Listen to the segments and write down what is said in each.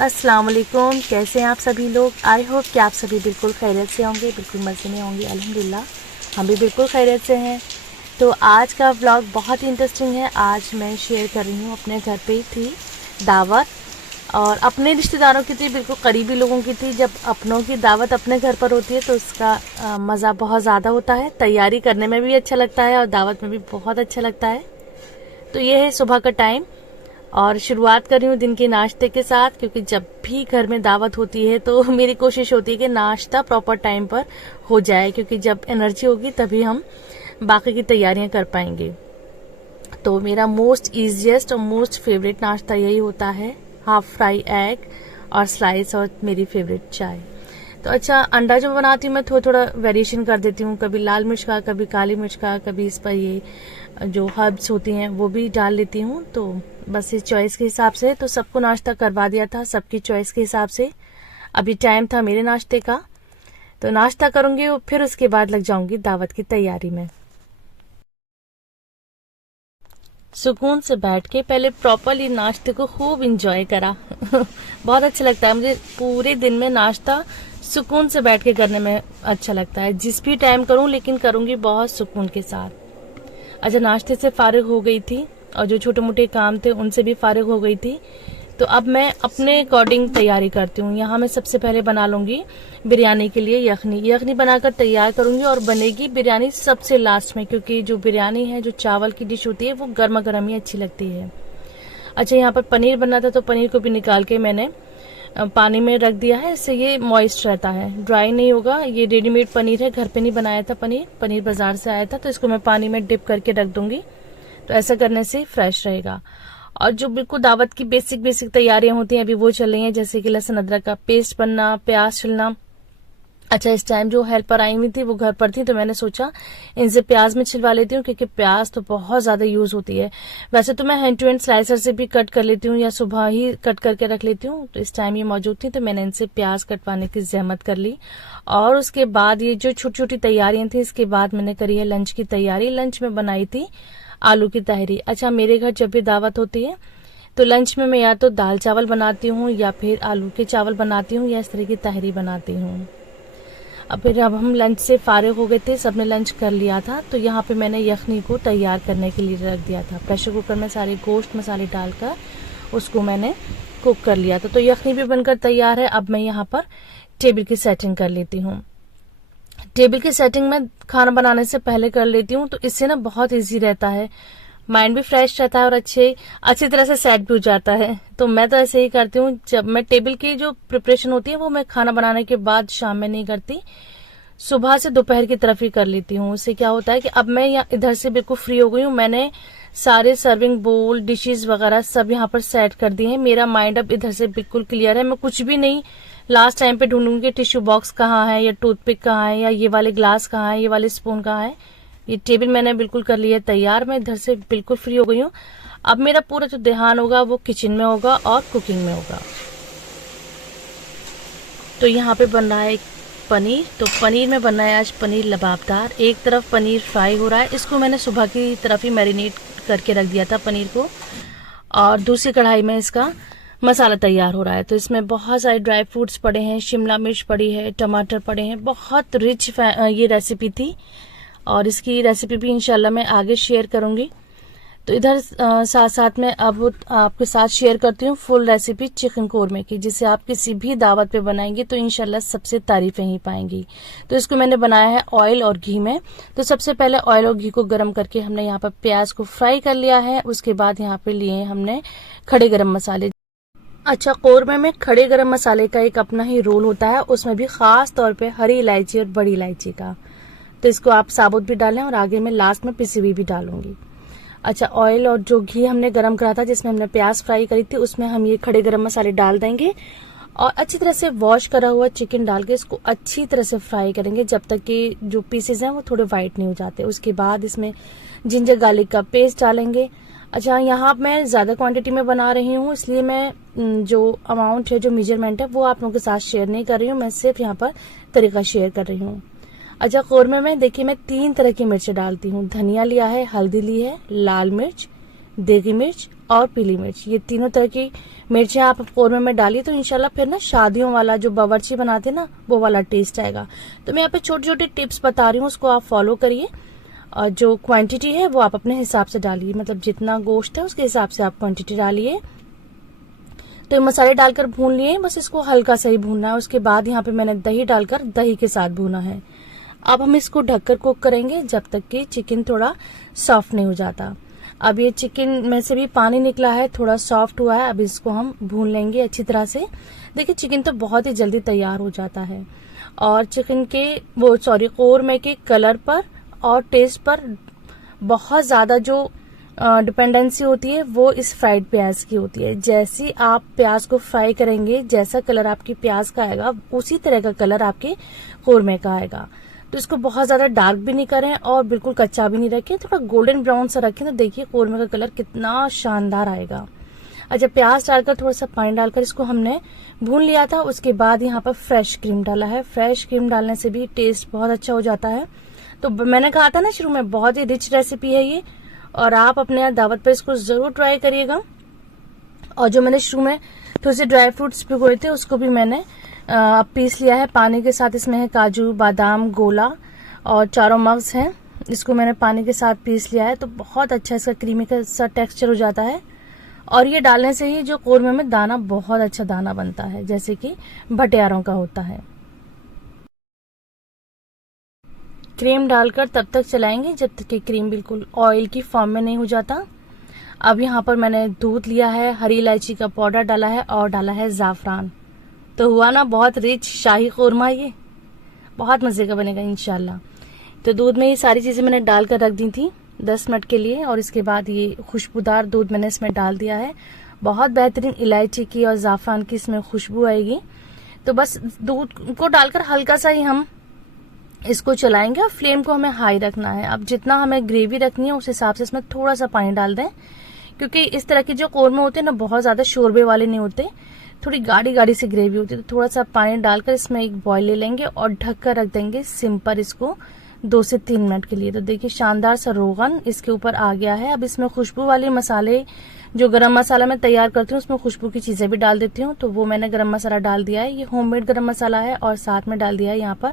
अस्सलाम वालेकुम। कैसे हैं आप सभी लोग? आई होप कि आप सभी बिल्कुल खैरियत से होंगे, बिल्कुल मज़े में होंगे। अल्हम्दुलिल्लाह हम भी बिल्कुल खैरियत से हैं। तो आज का व्लॉग बहुत ही इंटरेस्टिंग है। आज मैं शेयर कर रही हूँ, अपने घर पे थी दावत और अपने रिश्तेदारों की थी, बिल्कुल करीबी लोगों की थी। जब अपनों की दावत अपने घर पर होती है तो उसका मज़ा बहुत ज़्यादा होता है। तैयारी करने में भी अच्छा लगता है और दावत में भी बहुत अच्छा लगता है। तो ये है सुबह का टाइम और शुरुआत कर रही हूँ दिन के नाश्ते के साथ, क्योंकि जब भी घर में दावत होती है तो मेरी कोशिश होती है कि नाश्ता प्रॉपर टाइम पर हो जाए, क्योंकि जब एनर्जी होगी तभी हम बाकी की तैयारियां कर पाएंगे। तो मेरा मोस्ट इजीएस्ट और मोस्ट फेवरेट नाश्ता यही होता है, हाफ फ्राई एग और स्लाइस और मेरी फेवरेट चाय। तो अच्छा, अंडा जो बनाती हूँ मैं थोड़ा थोड़ा वेरिएशन कर देती हूँ, कभी लाल मिर्च का, कभी काली मिर्च का, कभी इस पर ये जो हर्ब्स होती हैं वो भी डाल लेती हूँ। तो बस इस चॉइस के हिसाब से तो सबको नाश्ता करवा दिया था, सबकी चॉइस के हिसाब से। अभी टाइम था मेरे नाश्ते का, तो नाश्ता करूंगी और फिर उसके बाद लग जाऊंगी दावत की तैयारी में। सुकून से बैठ के पहले प्रॉपरली नाश्ते को खूब इंजॉय करा। बहुत अच्छा लगता है मुझे पूरे दिन में नाश्ता सुकून से बैठ के करने में अच्छा लगता है। जिस भी टाइम करूं, लेकिन करूंगी बहुत सुकून के साथ। अच्छा, नाश्ते से फारिग हो गई थी और जो छोटे मोटे काम थे उनसे भी फारिग हो गई थी। तो अब मैं अपने अकॉर्डिंग तैयारी करती हूँ। यहाँ मैं सबसे पहले बना लूंगी बिरयानी के लिए यखनी। यखनी बनाकर तैयार करूंगी और बनेगी बिरयानी सबसे लास्ट में, क्योंकि जो बिरयानी है, जो चावल की डिश होती है, वो गर्मा गर्म ही अच्छी लगती है। अच्छा, यहाँ पर पनीर बनना था तो पनीर को भी निकाल के मैंने पानी में रख दिया है, इससे ये मॉइस्ट रहता है, ड्राई नहीं होगा। ये रेडीमेड पनीर है, घर पे नहीं बनाया था पनीर बाजार से आया था, तो इसको मैं पानी में डिप करके रख दूंगी। तो ऐसा करने से फ्रेश रहेगा। और जो बिल्कुल दावत की बेसिक बेसिक तैयारियां होती हैं अभी वो चल रही हैं, जैसे कि लहसुन अदरक का पेस्ट बनना, प्याज छिलना। अच्छा, इस टाइम जो हेल्पर आई हुई थी वो घर पर थी, तो मैंने सोचा इनसे प्याज में छिलवा लेती हूँ, क्योंकि प्याज तो बहुत ज्यादा यूज होती है। वैसे तो मैं हैंड टू हैंड स्लाइसर से भी कट कर लेती हूँ या सुबह ही कट करके रख लेती हूँ। तो इस टाइम ये मौजूद थी तो मैंने इनसे प्याज कटवाने की जहमत कर ली। और उसके बाद ये जो छोटी छोटी तैयारियां थी, इसके बाद मैंने करी है लंच की तैयारी। लंच में बनाई थी आलू की तहरी। अच्छा, मेरे घर जब भी दावत होती है तो लंच में मैं या तो दाल चावल बनाती हूँ या फिर आलू के चावल बनाती हूँ या इस तरह की तहरी बनाती हूँ। अब फिर अब हम लंच से फारिग हो गए थे, सबने लंच कर लिया था, तो यहाँ पे मैंने यखनी को तैयार करने के लिए रख दिया था। प्रेशर कुकर में सारे गोश्त मसाले डालकर उसको मैंने कुक कर लिया था। तो यखनी भी बनकर तैयार है। अब मैं यहाँ पर टेबल की सेटिंग कर लेती हूँ। टेबल की सेटिंग में खाना बनाने से पहले कर लेती हूँ, तो इससे ना बहुत ईजी रहता है, माइंड भी फ्रेश रहता है और अच्छी तरह से सेट भी हो जाता है। तो मैं तो ऐसे ही करती हूँ। जब मैं टेबल की जो प्रिपरेशन होती है वो मैं खाना बनाने के बाद शाम में नहीं करती, सुबह से दोपहर की तरफ ही कर लेती हूँ। उससे क्या होता है कि अब मैं यहाँ इधर से बिल्कुल फ्री हो गई हूँ, मैंने सारे सर्विंग बोल डिशेज वगैरह सब यहाँ पर सेट कर दिए हैं। मेरा माइंड अब इधर से बिल्कुल क्लियर है। मैं कुछ भी नहीं लास्ट टाइम पे ढूंढूंगी टिश्यू बॉक्स कहाँ है या टूथपिक कहाँ है या ये वाले ग्लास कहाँ है, ये वाले स्पून कहाँ है। ये टेबल मैंने बिल्कुल कर लिया तैयार। मैं इधर से बिल्कुल फ्री हो गई हूँ। अब मेरा पूरा जो ध्यान होगा वो किचन में होगा और कुकिंग में होगा। तो यहाँ पे बन रहा है पनीर। तो पनीर में बनना है आज पनीर लबाबदार। एक तरफ पनीर फ्राई हो रहा है, इसको मैंने सुबह की तरफ ही मैरिनेट करके रख दिया था पनीर को, और दूसरी कढ़ाई में इसका मसाला तैयार हो रहा है। तो इसमें बहुत सारे ड्राई फ्रूट्स पड़े हैं, शिमला मिर्च पड़ी है, टमाटर पड़े हैं। बहुत रिच ये रेसिपी थी और इसकी रेसिपी भी इंशाल्लाह मैं आगे शेयर करूंगी। तो इधर साथ साथ में अब आपके साथ शेयर करती हूँ फुल रेसिपी चिकन कोरमे की, जिसे आप किसी भी दावत पे बनाएंगे तो इंशाल्लाह सबसे तारीफें ही पाएंगी। तो इसको मैंने बनाया है ऑयल और घी में। तो सबसे पहले ऑयल और घी को गर्म करके हमने यहाँ पर प्याज को फ्राई कर लिया है। उसके बाद यहाँ पे लिए हमने खड़े गरम मसाले। अच्छा, कोरमे में खड़े गरम मसाले का एक अपना ही रोल होता है, उसमें भी खास तौर पे हरी इलायची और बड़ी इलायची का। तो इसको आप साबुत भी डालें और आगे मैं लास्ट में पिसी हुई भी डालूंगी। अच्छा, ऑयल और जो घी हमने गरम करा था जिसमें हमने प्याज फ्राई करी थी, उसमें हम ये खड़े गरम मसाले डाल देंगे और अच्छी तरह से वॉश करा हुआ चिकन डाल के इसको अच्छी तरह से फ्राई करेंगे जब तक कि जो पीसेज हैं वो थोड़े वाइट नहीं हो जाते। उसके बाद इसमें जिंजर गार्लिक का पेस्ट डालेंगे। अच्छा, यहाँ मैं ज्यादा क्वांटिटी में बना रही हूँ, इसलिए मैं जो अमाउंट है, जो मेजरमेंट है, वो आप लोगों के साथ शेयर नहीं कर रही हूँ। मैं सिर्फ यहाँ पर तरीका शेयर कर रही हूँ। अच्छा, कोरमे में देखिए मैं 3 तरह की मिर्च डालती हूँ। धनिया लिया है, हल्दी ली है, लाल मिर्च, देगी मिर्च और पीली मिर्च, ये तीनों तरह की मिर्चें आप कौरमे में डालिए तो इंशाल्लाह फिर ना शादियों वाला जो बावर्ची बनाते हैं ना वो वाला टेस्ट आएगा। तो मैं यहाँ पे छोटी छोटी टिप्स बता रही हूँ, उसको आप फॉलो करिए और जो क्वांटिटी है वो आप अपने हिसाब से डालिए, मतलब जितना गोश्त है उसके हिसाब से आप क्वांटिटी डालिए। तो ये मसाले डालकर भून लिए, बस इसको हल्का सा ही भूनना है। उसके बाद यहाँ पे मैंने दही डालकर दही के साथ भूना है। अब हम इसको ढककर कुक करेंगे जब तक कि चिकन थोड़ा सॉफ्ट नहीं हो जाता। अब ये चिकन में से भी पानी निकला है, थोड़ा सॉफ्ट हुआ है। अब इसको हम भून लेंगे अच्छी तरह से। देखिए चिकन तो बहुत ही जल्दी तैयार हो जाता है और चिकन के कौरमे के कलर पर और टेस्ट पर बहुत ज्यादा जो डिपेंडेंसी होती है वो इस फ्राइड प्याज की होती है। जैसे आप प्याज को फ्राई करेंगे, जैसा कलर आपकी प्याज का आएगा उसी तरह का कलर आपके कौरमे का आएगा। तो इसको बहुत ज्यादा डार्क भी नहीं करें और बिल्कुल कच्चा भी नहीं रखें, थोड़ा गोल्डन ब्राउन सा रखें। तो देखिए कौरमे का कलर कितना शानदार आएगा। अच्छा, प्याज डालकर थोड़ा सा पानी डालकर इसको हमने भून लिया था। उसके बाद यहाँ पर फ्रेश क्रीम डाला है। फ्रेश क्रीम डालने से भी टेस्ट बहुत अच्छा हो जाता है। तो मैंने कहा था ना शुरू में, बहुत ही रिच रेसिपी है ये और आप अपने दावत पर इसको जरूर ट्राई करिएगा। और जो मैंने शुरू में थोड़े से ड्राई फ्रूट्स भिगोए थे उसको भी मैंने पीस लिया है पानी के साथ। इसमें है काजू, बादाम, गोला और चारों मग्स हैं, इसको मैंने पानी के साथ पीस लिया है। तो बहुत अच्छा इसका क्रीमी का सा टेक्सचर हो जाता है और ये डालने से ही जो कौरमे में दाना बहुत अच्छा दाना बनता है, जैसे कि भटियारों का होता है। क्रीम डालकर तब तक चलाएंगे जब तक कि क्रीम बिल्कुल ऑयल की फॉर्म में नहीं हो जाता। अब यहाँ पर मैंने दूध लिया है, हरी इलायची का पाउडर डाला है और डाला है जाफरान। तो हुआ ना बहुत रिच शाही कौरमा, ये बहुत मजे का बनेगा इंशाल्लाह। तो दूध में ये सारी चीजें मैंने डालकर रख दी थी 10 मिनट के लिए और इसके बाद ये खुशबूदार दूध मैंने इसमें डाल दिया है। बहुत बेहतरीन इलायची की और जाफरान की इसमें खुशबू आएगी। तो बस दूध को डालकर हल्का सा ही हम इसको चलाएंगे और फ्लेम को हमें हाई रखना है। अब जितना हमें ग्रेवी रखनी है उस हिसाब से इसमें थोड़ा सा पानी डाल दें, क्योंकि इस तरह के जो कौरमे होते हैं ना बहुत ज्यादा शोरबे वाले नहीं होते, थोड़ी गाढ़ी गाढ़ी सी ग्रेवी होती है। तो थोड़ा सा पानी डालकर इसमें एक बॉईल ले लेंगे और ढककर रख देंगे सिम पर इसको 2 से 3 मिनट के लिए। तो देखिए शानदार सा रोगन इसके ऊपर आ गया है। अब इसमें खुशबू वाले मसाले, जो गरम मसाला मैं तैयार करती हूँ उसमें खुशबू की चीजें भी डाल देती हूँ। तो वो मैंने गरम मसाला डाल दिया है, ये होममेड गरम मसाला है और साथ में डाल दिया है यहाँ पर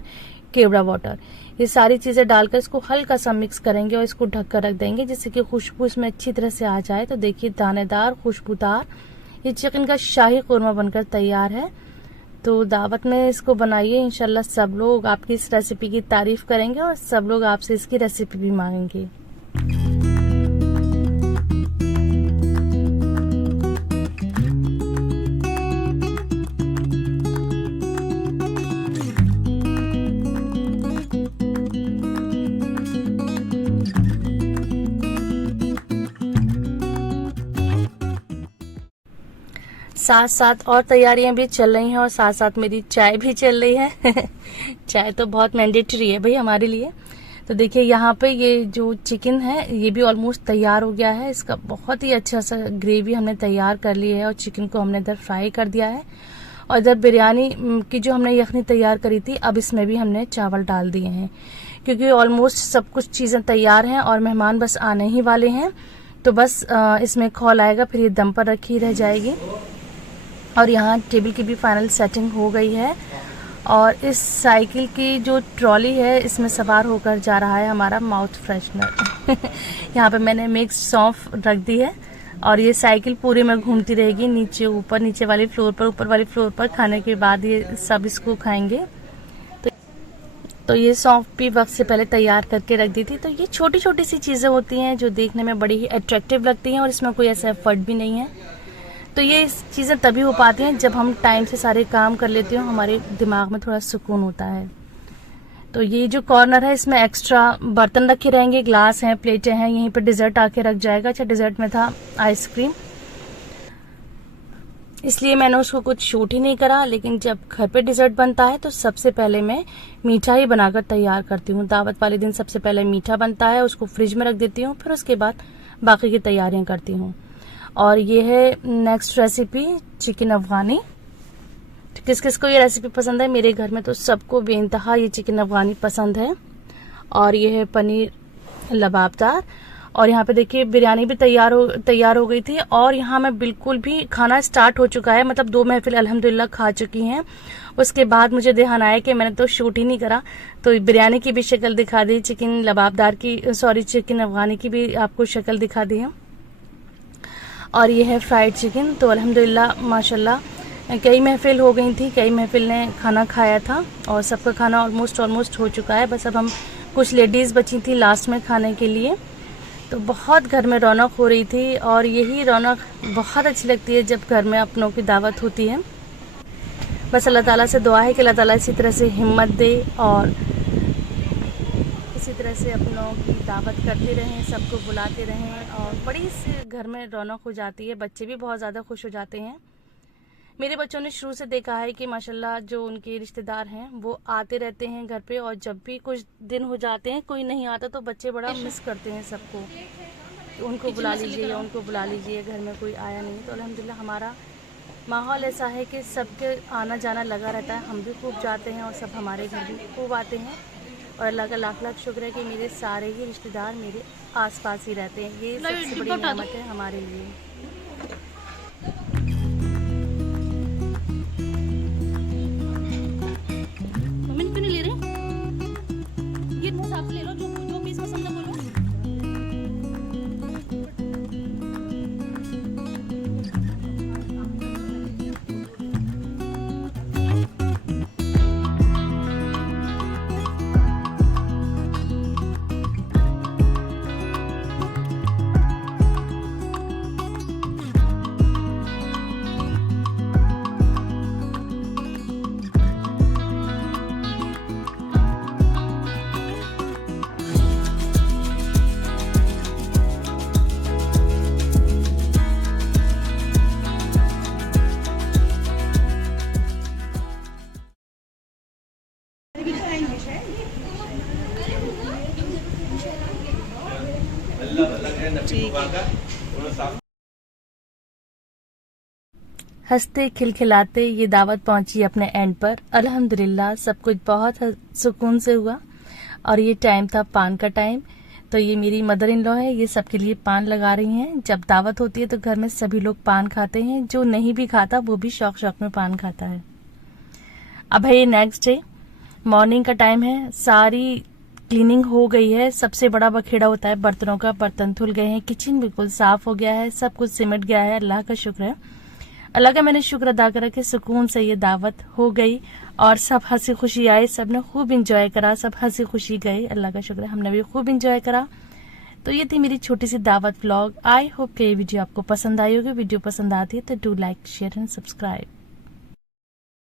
केवड़ा वाटर। ये सारी चीजें डालकर इसको हल्का सा मिक्स करेंगे और इसको ढककर रख देंगे जिससे कि खुशबू इसमें अच्छी तरह से आ जाए। तो देखिए दानेदार खुशबूदार ये चिकन का शाही कौरमा बनकर तैयार है। तो दावत में इसको बनाइए, इंशाल्लाह सब लोग आपकी इस रेसिपी की तारीफ करेंगे और सब लोग आपसे इसकी रेसिपी भी मांगेंगे। साथ साथ और तैयारियां भी चल रही हैं और साथ साथ मेरी चाय भी चल रही है चाय तो बहुत मैंडेटरी है भाई हमारे लिए। तो देखिए यहाँ पे ये जो चिकन है ये भी ऑलमोस्ट तैयार हो गया है। इसका बहुत ही अच्छा सा ग्रेवी हमने तैयार कर ली है और चिकन को हमने इधर फ्राई कर दिया है। और इधर बिरयानी की जो हमने यखनी तैयार करी थी अब इसमें भी हमने चावल डाल दिए हैं, क्योंकि ऑलमोस्ट सब कुछ चीजें तैयार हैं और मेहमान बस आने ही वाले हैं। तो बस इसमें खौल आएगा फिर ये दम पर रखी रह जाएगी। और यहाँ टेबल की भी फाइनल सेटिंग हो गई है और इस साइकिल की जो ट्रॉली है इसमें सवार होकर जा रहा है हमारा माउथ फ्रेशनर यहाँ पे मैंने मिक्स सौंफ रख दी है और ये साइकिल पूरे में घूमती रहेगी, नीचे ऊपर, नीचे वाली फ्लोर पर, ऊपर वाली फ्लोर पर। खाने के बाद ये सब इसको खाएंगे। तो ये सौंफ भी वक्त से पहले तैयार करके रख दी थी। तो ये छोटी छोटी सी चीजें होती हैं जो देखने में बड़ी ही अट्रैक्टिव लगती हैं और इसमें कोई ऐसा एफर्ट भी नहीं है। तो ये चीज़ें तभी हो पाती हैं जब हम टाइम से सारे काम कर लेते हो, हमारे दिमाग में थोड़ा सुकून होता है। तो ये जो कॉर्नर है इसमें एक्स्ट्रा बर्तन रखे रहेंगे, ग्लास हैं, प्लेटें हैं, यहीं पर डिजर्ट आके रख जाएगा। अच्छा, डिजर्ट में था आइसक्रीम, इसलिए मैंने उसको कुछ शूट ही नहीं करा। लेकिन जब घर पे डिजर्ट बनता है तो सबसे पहले मैं मीठा ही बनाकर तैयार करती हूँ। दावत वाले दिन सबसे पहले मीठा बनता है, उसको फ्रिज में रख देती हूँ, फिर उसके बाद बाकी की तैयारियां करती हूँ। और ये है नेक्स्ट रेसिपी, चिकन अफगानी। तो किस किस को ये रेसिपी पसंद है? मेरे घर में तो सबको बेइंतहा ये चिकन अफगानी पसंद है। और ये है पनीर लबाबदार और यहाँ पे देखिए बिरयानी भी तैयार हो गई थी। और यहाँ मैं बिल्कुल भी खाना स्टार्ट हो चुका है, मतलब 2 महफिल अल्हम्दुलिल्लाह खा चुकी हैं। उसके बाद मुझे ध्यान आया कि मैंने तो शूट ही नहीं करा, तो बिरयानी की भी शक्ल दिखा दी, चिकन लबाबदार की चिकन अफगानी की भी आपको शक्ल दिखा दी है। और ये है फ्राइड चिकन। तो अल्हम्दुलिल्लाह माशाल्लाह कई महफिल हो गई थी, कई महफिल ने खाना खाया था और सबका खाना ऑलमोस्ट हो चुका है। बस अब हम कुछ लेडीज़ बची थी लास्ट में खाने के लिए। तो बहुत घर में रौनक हो रही थी और यही रौनक बहुत अच्छी लगती है जब घर में अपनों की दावत होती है। बस अल्लाह ताला से दुआ है कि अल्लाह ताला इसी तरह से हिम्मत दे और इसी तरह से अपनों की दावत करते रहें, सबको बुलाते रहें और बड़ी सी घर में रौनक हो जाती है। बच्चे भी बहुत ज़्यादा खुश हो जाते हैं। मेरे बच्चों ने शुरू से देखा है कि माशाल्लाह जो उनके रिश्तेदार हैं वो आते रहते हैं घर पे, और जब भी कुछ दिन हो जाते हैं कोई नहीं आता तो बच्चे बड़ा मिस करते हैं सबको, तो उनको बुला लीजिए या उनको बुला लीजिए, घर में कोई आया नहीं। तो अल्हम्दुलिल्लाह हमारा माहौल ऐसा है कि सबके आना जाना लगा रहता है, हम भी खूब जाते हैं और सब हमारे घर भी खूब आते हैं। और अल्लाह का लाख लाख शुक्र है कि मेरे सारे ही रिश्तेदार मेरे आसपास ही रहते हैं। ये सबसे बड़ी नेमत है हमारे लिए। मम्मी क्यों नहीं ले रहे? ये हिसाब से ले लो, जो पीस पसंद है बोलो। हंसते खिलखिलाते ये दावत पहुंची अपने एंड पर। अल्हम्दुलिल्लाह सब कुछ बहुत सुकून से हुआ। और ये टाइम था पान का टाइम। तो ये मेरी मदर इन लॉ है, ये सबके लिए पान लगा रही हैं। जब दावत होती है तो घर में सभी लोग पान खाते हैं, जो नहीं भी खाता वो भी शौक शौक में पान खाता है। अब है ये नेक्स्ट डे, मॉर्निंग का टाइम है, सारी क्लीनिंग हो गई है। सबसे बड़ा बखेड़ा होता है बर्तनों का, बर्तन धुल गए हैं, किचन बिल्कुल साफ हो गया है, सब कुछ सिमट गया है। अल्लाह का शुक्र है, अल्लाह का मैंने शुक्र अदा करा कि सुकून से ये दावत हो गई और सब हंसी खुशी आए, सब ने खूब इंजॉय करा, सब हंसी खुशी गए। अल्लाह का शुक्र है, हमने भी खूब इंजॉय करा। तो ये थी मेरी छोटी सी दावत व्लॉग। आई होप कि ये वीडियो आपको पसंद आई होगी। वीडियो पसंद आती है तो do like, share and subscribe.